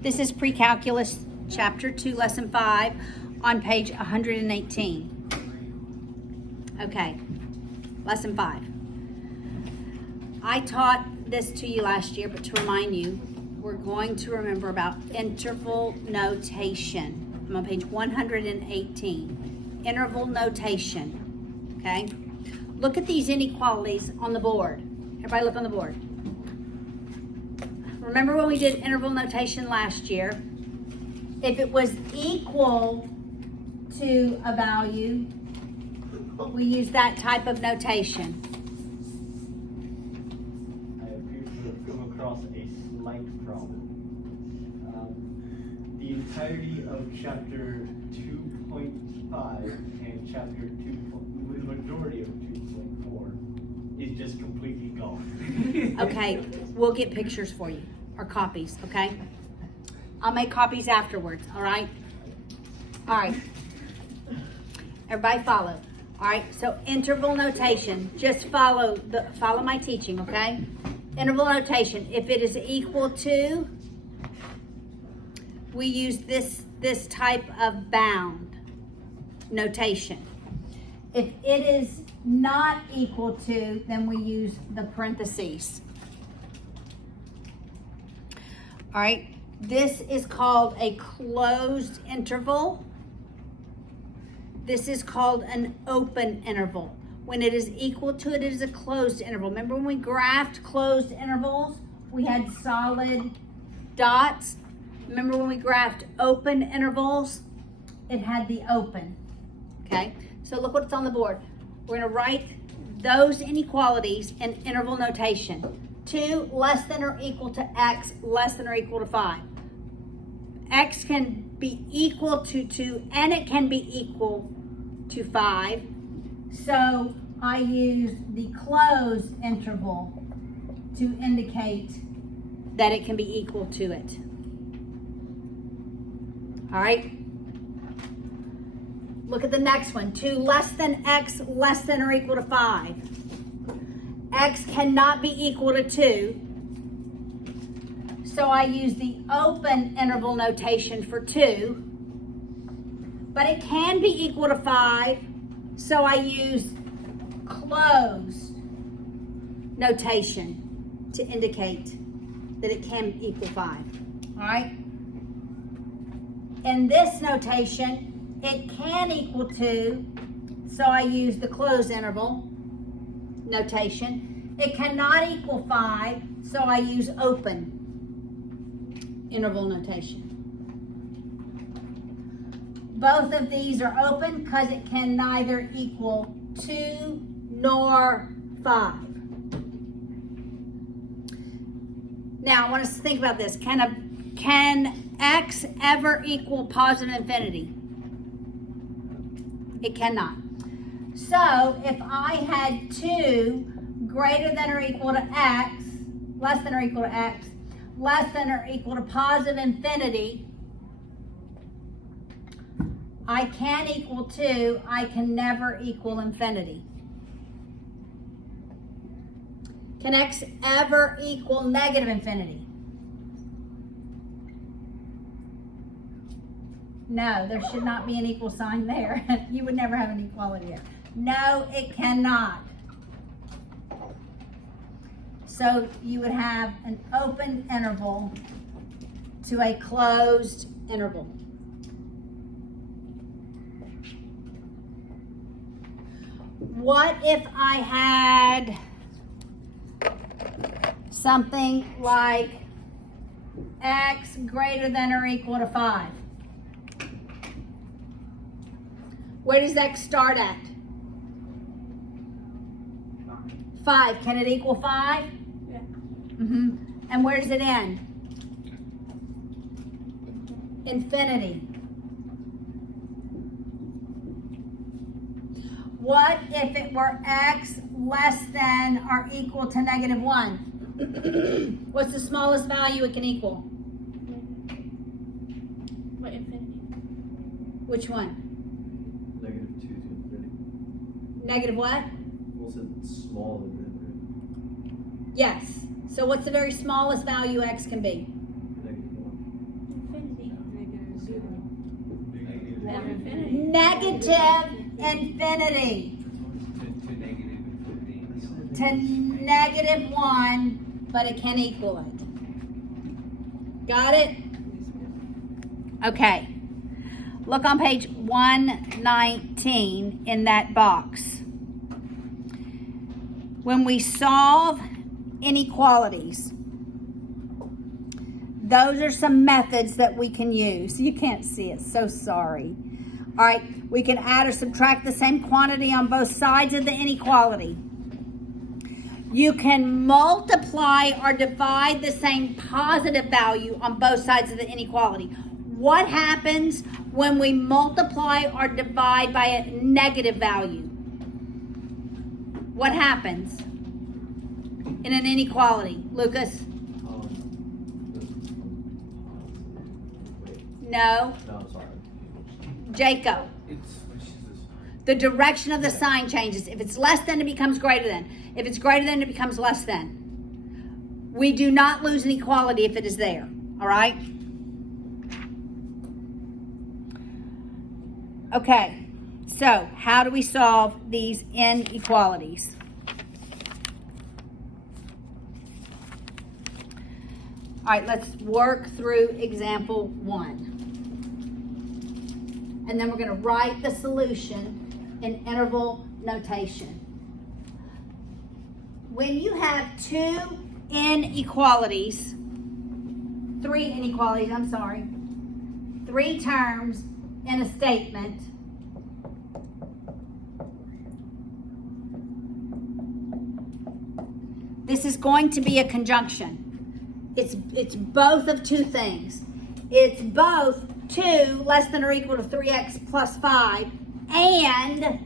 This is Precalculus, Chapter 2, Lesson 5, on page 118. Okay, Lesson 5. I taught this to you last year, but to remind you, we're going to remember about interval notation. I'm on page 118. Interval notation, okay? Look at these inequalities on the board. Everybody look on the board. Remember when we did interval notation last year? If it was equal to a value, we use that type of notation. I appear to have come across a slight problem. The entirety of chapter 2.5 and chapter 2, the majority of 2.4 is just completely gone. Okay, we'll get pictures for you, or copies, okay? I'll make copies afterwards, all right? All right. Everybody follow. All right, so interval notation, just follow my teaching, okay? Interval notation, if it is equal to, we use this type of bound notation. If it is not equal to, then we use the parentheses. All right, this is called a closed interval. This is called an open interval. When it is equal to it is a closed interval. Remember when we graphed closed intervals, we had solid dots? Remember when we graphed open intervals, it had the open, okay? So look what's on the board. We're gonna write those inequalities in interval notation. 2 less than or equal to x less than or equal to 5. X can be equal to 2 and it can be equal to 5. So I use the closed interval to indicate that it can be equal to it. All right. Look at the next one. 2 less than x less than or equal to 5. X cannot be equal to 2. So I use the open interval notation for 2. But it can be equal to 5. So I use closed notation to indicate that it can equal 5. All right? In this notation, it can equal 2, so I use the closed interval notation. It cannot equal 5, so I use open interval notation. Both of these are open because it can neither equal 2 nor 5. Now, I want us to think about this. Can x ever equal positive infinity? It cannot. So if I had 2 greater than or equal to x, less than or equal to x, less than or equal to positive infinity, I can equal 2, I can never equal infinity. Can x ever equal negative infinity? No, there should not be an equal sign there. You would never have an equality there. No, it cannot. So you would have an open interval to a closed interval. What if I had something like x greater than or equal to 5? Where does x start at? 5. Can it equal 5? Yeah. Mm-hmm. And where does it end? Infinity. What if it were x less than or equal to negative 1? What's the smallest value it can equal? What, infinity? Which one? Negative 2 to infinity. Negative what? Well, it's small than infinity. Yes. So what's the very smallest value x can be? Negative 1. Negative infinity. To negative 1, but it can equal it. Got it? Okay. Look on page 119 in that box. When we solve inequalities, those are some methods that we can use. You can't see it, so sorry. All right, we can add or subtract the same quantity on both sides of the inequality. You can multiply or divide the same positive value on both sides of the inequality. What happens when we multiply or divide by a negative value? What happens in an inequality? Lucas? No. No, sorry. Jacob? The direction of the sign changes. If it's less than, it becomes greater than. If it's greater than, it becomes less than. We do not lose an equality if it is there. All right? Okay. So, how do we solve these inequalities? All right, let's work through example 1. And then we're going to write the solution in interval notation. When you have three inequalities, three terms in a statement, this is going to be a conjunction. It's both of two things. It's both 2 less than or equal to 3x plus 5 and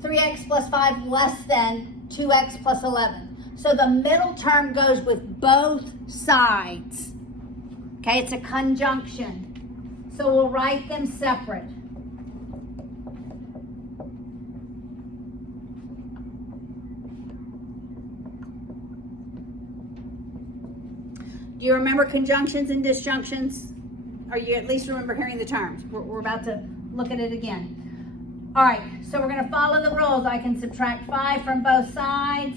3x plus 5 less than 2x plus 11. So the middle term goes with both sides. Okay, it's a conjunction. So we'll write them separate. Do you remember conjunctions and disjunctions? Or you at least remember hearing the terms? We're about to look at it again. All right, so we're going to follow the rules. I can subtract 5 from both sides.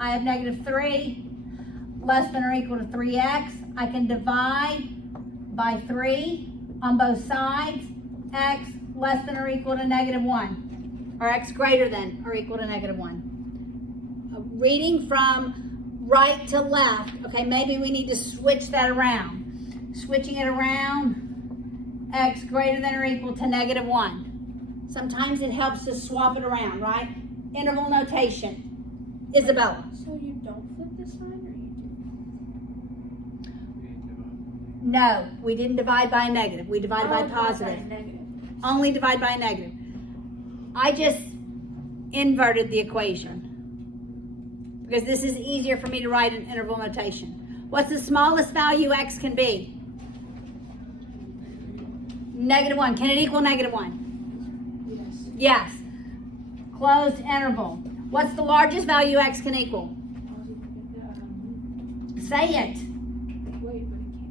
I have negative 3 less than or equal to 3x. I can divide by 3 on both sides. X less than or equal to negative 1. Or x greater than or equal to negative 1. Reading from right to left. Okay, maybe we need to switch that around. Switching it around, x greater than or equal to negative 1. Sometimes it helps to swap it around, right? Interval notation. Isabella. So you don't flip this sign, or you do? No, we didn't divide by a negative. We divided by positive. Negative. Only divide by a negative. I just inverted the equation because this is easier for me to write in interval notation. What's the smallest value x can be? Negative 1. Can it equal negative 1? Yes. Yes. Closed interval. What's the largest value x can equal? Say it. Wait, but it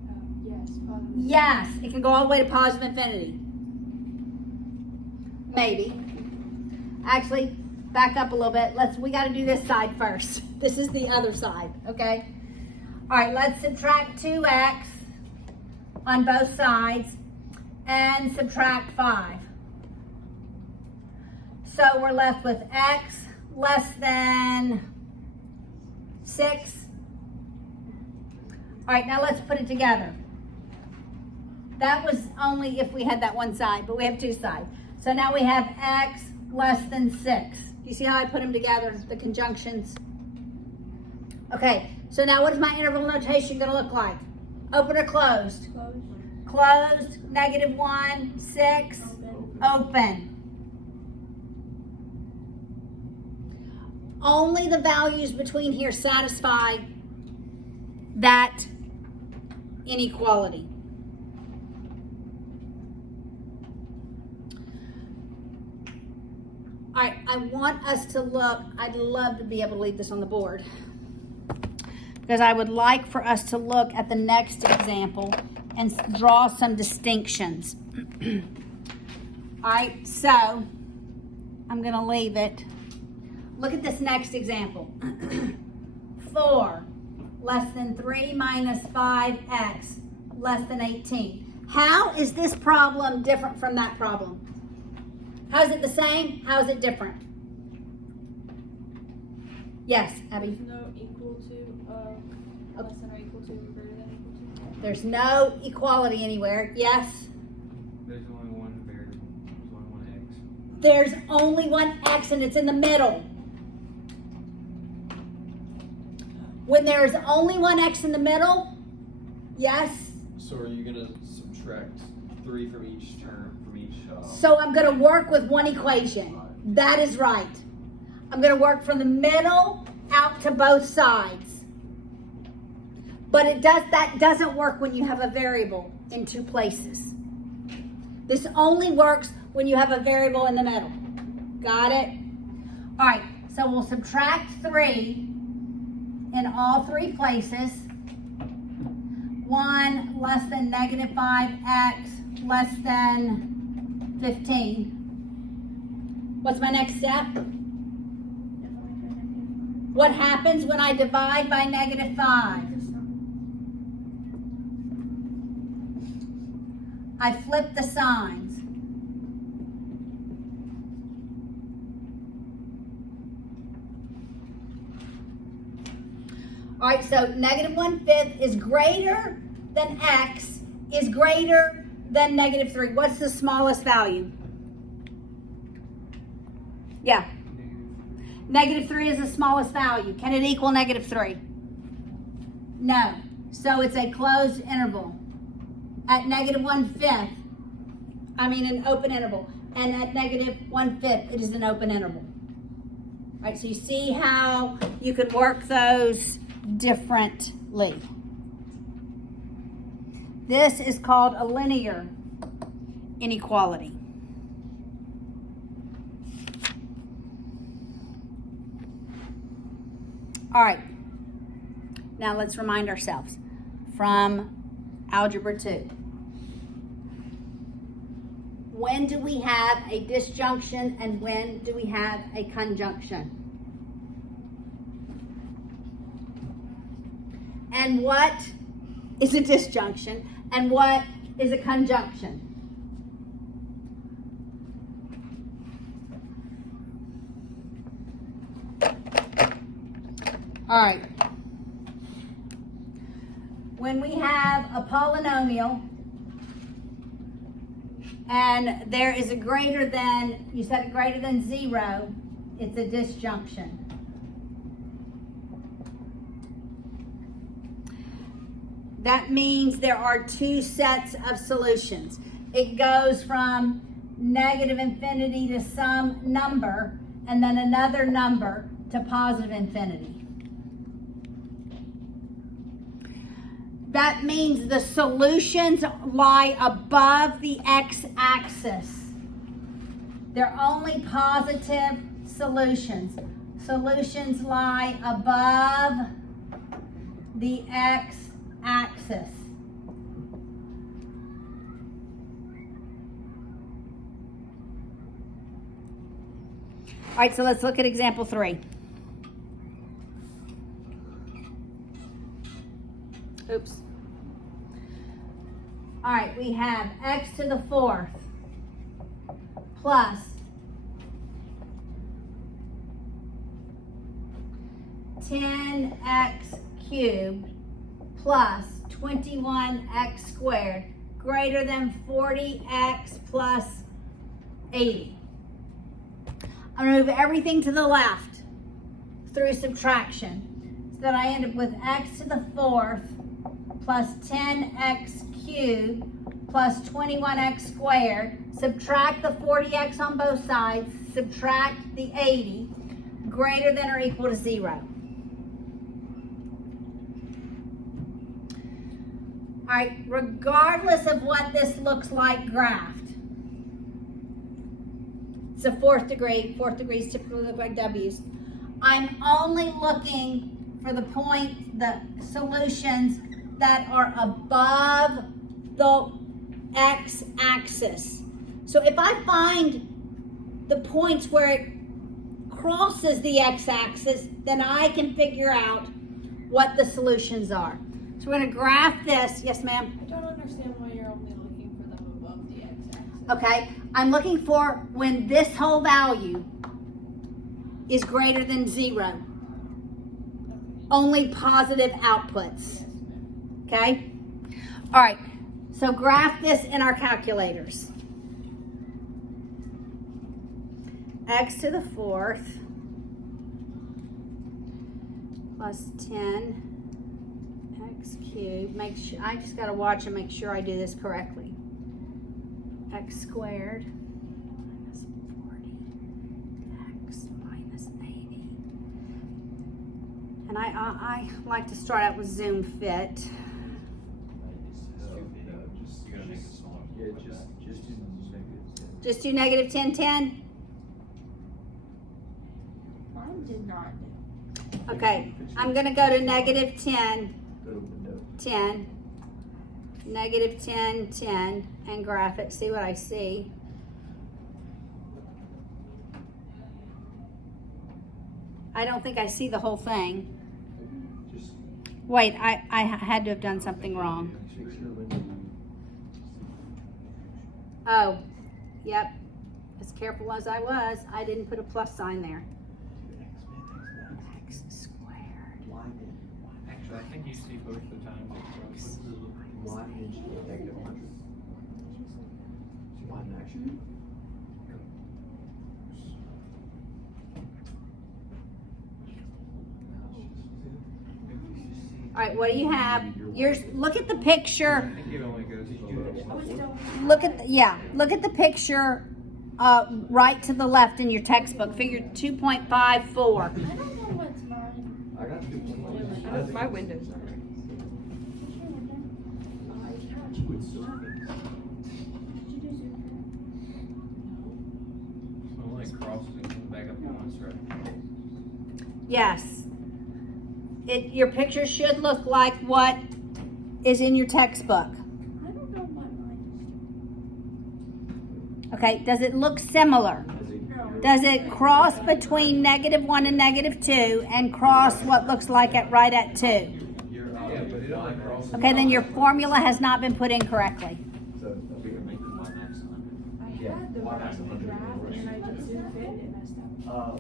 can't, yes. Positive. Yes, it can go all the way to positive infinity. Maybe. Actually, back up a little bit. We got to do this side first. This is the other side, okay? All right, let's subtract 2x on both sides and subtract 5. So we're left with x less than 6. All right, now let's put it together. That was only if we had that one side, but we have two sides. So now we have x less than 6. Do you see how I put them together, the conjunctions? Okay, so now what is my interval notation going to look like? Open or closed? Closed. Closed, negative 1, 6, open. Only the values between here satisfy that inequality. All right, I want us to look, I'd love to be able to leave this on the board because I would like for us to look at the next example and draw some distinctions. All right, so I'm gonna leave it. Look at this next example. 4 less than 3 minus 5x less than 18. How is this problem different from that problem? How is it the same? How is it different? Yes, Abby? There's no equal to, less than or equal to, greater than equal to. There's no equality anywhere. Yes? There's only one variable. There's only one x. There's only one x and it's in the middle. When there's only one x in the middle, yes? So are you gonna subtract 3 from each term, from each, So I'm gonna work with one equation. That is right. I'm gonna work from the middle out to both sides. But that doesn't work when you have a variable in 2 places. This only works when you have a variable in the middle. Got it? All right, so we'll subtract 3 in all 3 places. 1 less than negative 5x less than 15. What's my next step? What happens when I divide by negative 5? I flip the signs. All right, so negative 1/5 is greater than x is greater than negative 3. What's the smallest value? Yeah. Negative 3 is the smallest value. Can it equal negative 3? No. So it's a closed interval. At negative 1/5, an open interval. And at negative 1/5, it is an open interval. All right, so you see how you can work those differently. This is called a linear inequality. All right, now let's remind ourselves from Algebra 2. When do we have a disjunction and when do we have a conjunction? And what is a disjunction and what is a conjunction? All right. When we have a polynomial and there is a greater than, you said greater than 0, it's a disjunction. That means there are 2 sets of solutions. It goes from negative infinity to some number and then another number to positive infinity. That means the solutions lie above the x-axis. They're only positive solutions. Solutions lie above the x-axis. All right, so let's look at example 3. Oops. All right, we have x to the 4th plus 10x cubed plus 21x squared greater than 40x plus 80. I'm going to move everything to the left through subtraction so that I end up with x to the 4th plus 10x cubed plus 21x squared. Subtract the 40x on both sides. Subtract the 80 greater than or equal to 0. All right, regardless of what this looks like graphed, it's a 4th degree. 4th degrees typically look like W's. I'm only looking for the solutions that are above the x-axis. So if I find the points where it crosses the x-axis, then I can figure out what the solutions are. So we're going to graph this. Yes, ma'am? I don't understand why you're only looking for them above the x-axis. Okay, I'm looking for when this whole value is greater than 0. Only positive outputs. Okay? All right, so graph this in our calculators. X to the 4th plus 10 x cubed. Make sure, I just got to watch and make sure I do this correctly. X squared minus 40 x minus 80. And I like to start out with zoom fit. You gotta make it smaller. Yeah, Just do negative 10, 10. Mine did not. Okay, I'm gonna go to negative 10, 10, negative 10, 10, and graph it, see what I see. I don't think I see the whole thing. Wait, I had to have done something wrong. Oh, yep. As careful as I was, I didn't put a plus sign there. X squared. Actually, I think you see both the times across. All right, what do you have? Look at the picture. I think it only goes below. Look at the picture right to the left in your textbook, figure 2.54. I don't know what's mine. I got 2.1. My window's not right. So it only crosses and comes back up once, right? Yes. Your picture should look like what is in your textbook. I don't know what mine Okay, does it look similar? is. No. Does it cross between -1 and -2 and cross what looks like it right at 2? Yeah, but it only crosses. Okay, then your formula has not been put in correctly. So we can make the y max 100. I had the one in the graph and I did zoom fit and it messed up.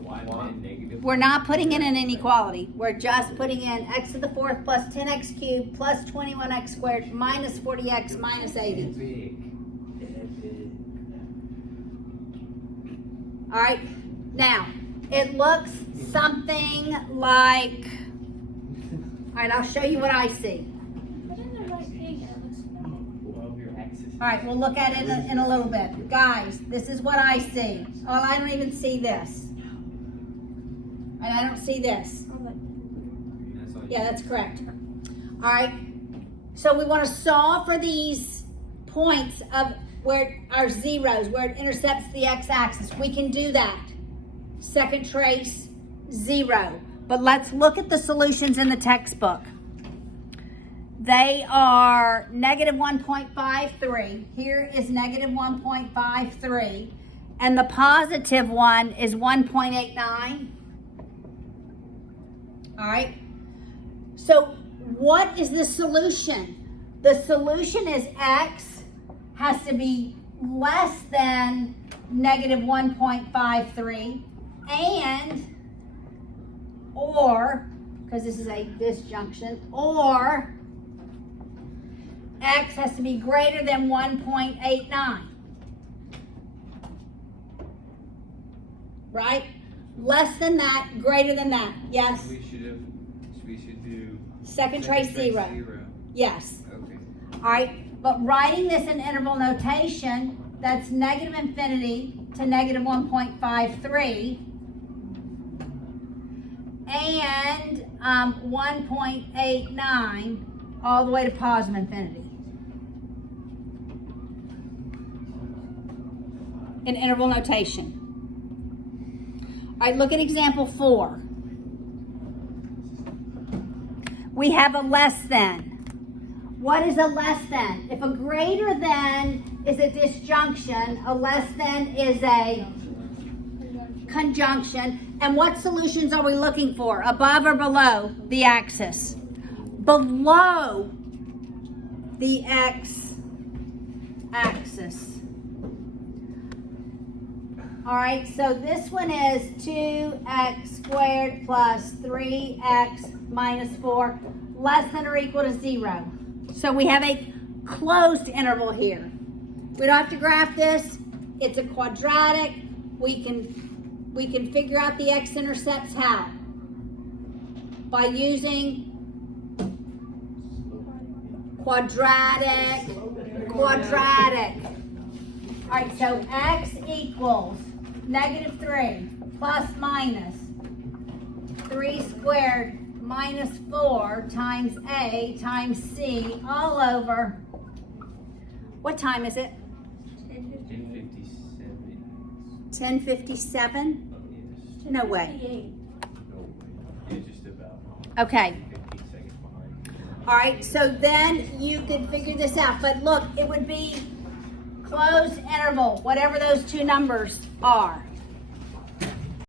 Y negative. We're not putting in an inequality. We're just putting in x to the 4th plus 10x cubed plus 21x squared minus 40x minus 80. All right, now it looks something like, all right, I'll show you what I see. But in the right thing, it looks Well, your axis. All right, we'll look at it in a little bit. Guys, this is what I see. Oh, I don't even see this. And I don't see this. on the That's all you Yeah, that's correct. All right, so we want to solve for these points of where our zeros, where it intercepts the x-axis. We can do that. Second trace, 0. But let's look at the solutions in the textbook. They are -1.53. Here is -1.53. And the positive one is 1.89. All right. So what is the solution? The solution is x has to be less than -1.53 and or, because this is a disjunction, or x has to be greater than 1.89. Right? Less than that, greater than that. Yes? We should do. Second trace 0. Yes. Okay. All right. But writing this in interval notation, that's -infinity to -1.53 and 1.89 all the way to positive infinity. In interval notation. All right, look at example 4. We have a less than. What is a less than? If a greater than is a disjunction, a less than is a conjunction. And what solutions are we looking for? Above or below the axis? Below the x-axis. All right, so this one is 2x squared plus 3x minus 4 less than or equal to 0. So we have a closed interval here. We don't have to graph this. It's a quadratic. We can figure out the x-intercepts how? By using quadratic. All right, so x equals -3 plus minus 3 squared minus 4 times a times c all over. What time is it? 10:57. 10:57? Yes. No way. No way. Yeah, just about. Okay. 15 seconds behind. All right, so then you could figure this out. But look, it would be closed interval, whatever those two numbers are.